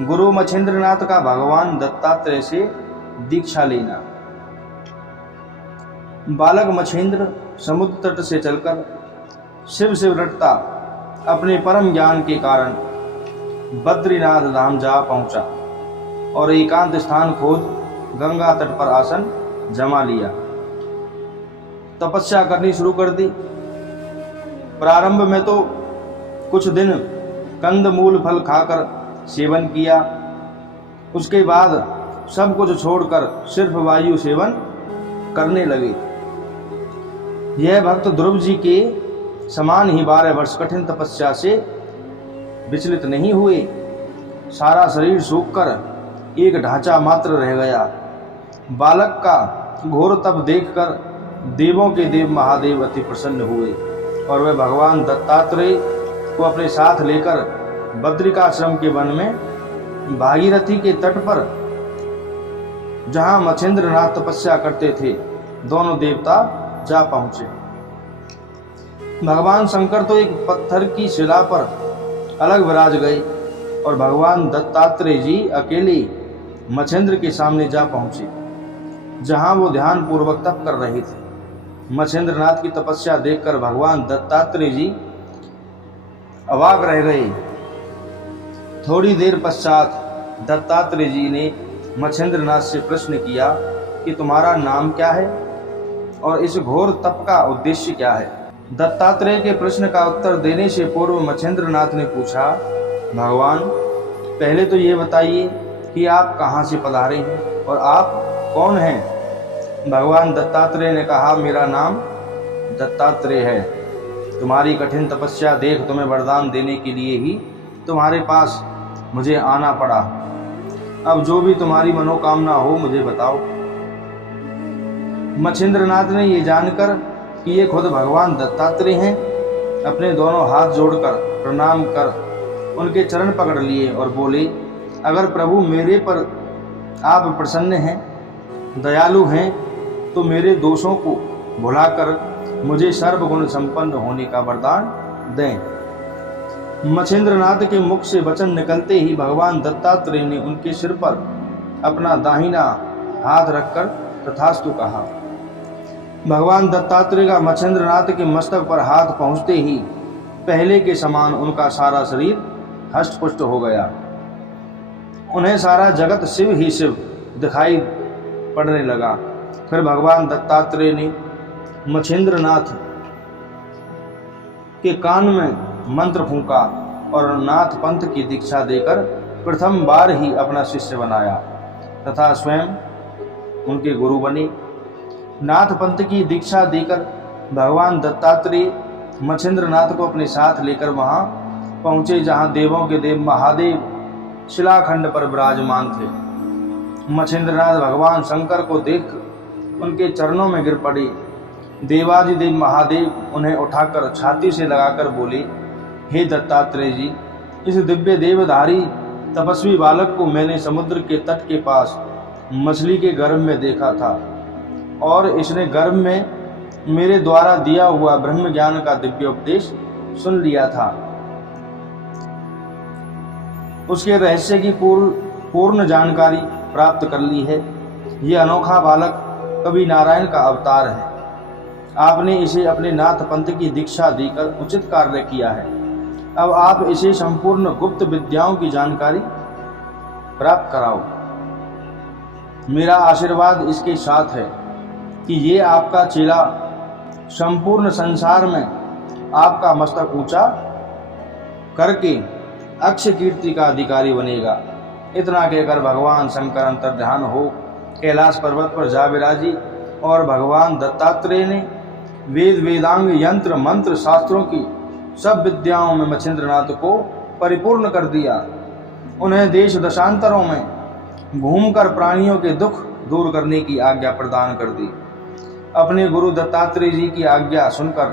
गुरु मछेंद्रनाथ का भगवान दत्तात्रेय से दीक्षा लेना। बालक मछेंद्र समुद्र तट से चलकर शिव से रटता अपने परम ज्ञान के कारण बद्रीनाथ धाम जा पहुंचा और एकांत स्थान खोज गंगा तट पर आसन जमा लिया। तपस्या करनी शुरू कर दी। प्रारंभ में तो कुछ दिन कंदमूल फल खाकर सेवन किया, उसके बाद सब कुछ छोड़कर सिर्फ वायु सेवन करने लगे। यह भक्त ध्रुव जी के समान ही 12 वर्ष कठिन तपस्या से विचलित नहीं हुए। सारा शरीर सूखकर एक ढांचा मात्र रह गया। बालक का घोर तप देखकर देवों के देव महादेव अति प्रसन्न हुए और वे भगवान दत्तात्रेय को अपने साथ लेकर बद्रिकाश्रम के वन में भागीरथी के तट पर, जहां मछेंद्रनाथ तपस्या करते थे, दोनों देवता जा पहुंचे। भगवान शंकर तो एक पत्थर की शिला पर अलग विराज गए और भगवान दत्तात्रेय जी अकेले मछेंद्र के सामने जा पहुंचे, जहां वो ध्यान पूर्वक तप कर रहे थे। मछेंद्रनाथ की तपस्या देखकर भगवान दत्तात्रेय जी अवाक रह गए। थोड़ी देर पश्चात दत्तात्रेय जी ने मछेंद्रनाथ से प्रश्न किया कि तुम्हारा नाम क्या है और इस घोर तप का उद्देश्य क्या है। दत्तात्रेय के प्रश्न का उत्तर देने से पूर्व मछेंद्रनाथ ने पूछा, भगवान पहले तो ये बताइए कि आप कहाँ से पधारे हैं और आप कौन हैं। भगवान दत्तात्रेय ने कहा, मेरा नाम दत्तात्रेय है। तुम्हारी कठिन तपस्या देख तुम्हें वरदान देने के लिए ही तुम्हारे पास मुझे आना पड़ा। अब जो भी तुम्हारी मनोकामना हो मुझे बताओ। मछेंद्रनाथ ने ये जानकर कि ये खुद भगवान दत्तात्रेय हैं, अपने दोनों हाथ जोड़कर प्रणाम कर उनके चरण पकड़ लिए और बोले, अगर प्रभु मेरे पर आप प्रसन्न हैं, दयालु हैं, तो मेरे दोषों को भुलाकर मुझे सर्वगुण संपन्न होने का वरदान दें। मछेंद्रनाथ के मुख से वचन निकलते ही भगवान दत्तात्रेय ने उनके सिर पर अपना दाहिना हाथ रखकर तथास्तु कहा। भगवान दत्तात्रेय का मछेंद्रनाथ के मस्तक पर हाथ पहुंचते ही पहले के समान उनका सारा शरीर हष्ट-पुष्ट हो गया। उन्हें सारा जगत शिव ही शिव दिखाई पड़ने लगा। फिर भगवान दत्तात्रेय ने मछेंद्रनाथ के कान में मंत्र फूंका और नाथ पंथ की दीक्षा देकर प्रथम बार ही अपना शिष्य बनाया तथा स्वयं उनके गुरु बने। नाथ पंथ की दीक्षा देकर भगवान दत्तात्रेय मछेंद्रनाथ को अपने साथ लेकर वहां पहुंचे, जहां देवों के देव महादेव शिलाखंड पर विराजमान थे। मछेंद्रनाथ भगवान शंकर को देख उनके चरणों में गिर पड़े। देवादिदेव महादेव उन्हें उठाकर छाती से लगाकर बोले, हे दत्तात्रेय जी, इस दिव्य देवधारी तपस्वी बालक को मैंने समुद्र के तट के पास मछली के गर्भ में देखा था और इसने गर्भ में मेरे द्वारा दिया हुआ ब्रह्म ज्ञान का दिव्य उपदेश सुन लिया था। उसके रहस्य की पूर्ण जानकारी प्राप्त कर ली है। यह अनोखा बालक कवि नारायण का अवतार है। आपने इसे अपने नाथ पंथ की दीक्षा देकर उचित कार्य किया है। अब आप इसे संपूर्ण गुप्त विद्याओं की जानकारी प्राप्त कराओ। मेरा आशीर्वाद इसके साथ है कि ये आपका चेला संपूर्ण संसार में आपका मस्तक ऊंचा करके अक्षय कीर्ति का अधिकारी बनेगा। इतना कहकर भगवान शंकर अंतर्ध्यान हो कैलाश पर्वत पर जा विराजी और भगवान दत्तात्रेय ने वेद वेदांग यंत्र मंत्र शास्त्रों की सब विद्याओं में मछेंद्रनाथ को परिपूर्ण कर दिया। उन्हें देश दशांतरों में घूमकर प्राणियों के दुख दूर करने की आज्ञा प्रदान कर दी। अपने गुरु दत्तात्रेय जी की आज्ञा सुनकर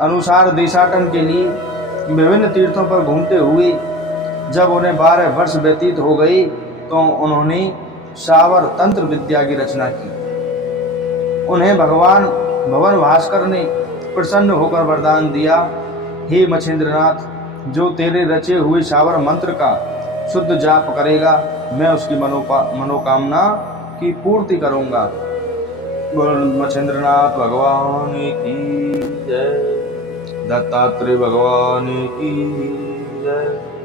अनुसार देशाटन के लिए विभिन्न तीर्थों पर घूमते हुए जब उन्हें 12 वर्ष व्यतीत हो गए तो उन्होंने शावर तंत्र विद्या की रचना की। उन्हें भगवान भवन भास्कर ने प्रसन्न होकर वरदान दिया, हे मछेंद्रनाथ, जो तेरे रचे हुए शावर मंत्र का शुद्ध जाप करेगा, मैं उसकी मनोकामना की पूर्ति करूंगा। मच्छिंद्रनाथ भगवान की जय, दत्तात्रेय भगवान की जय।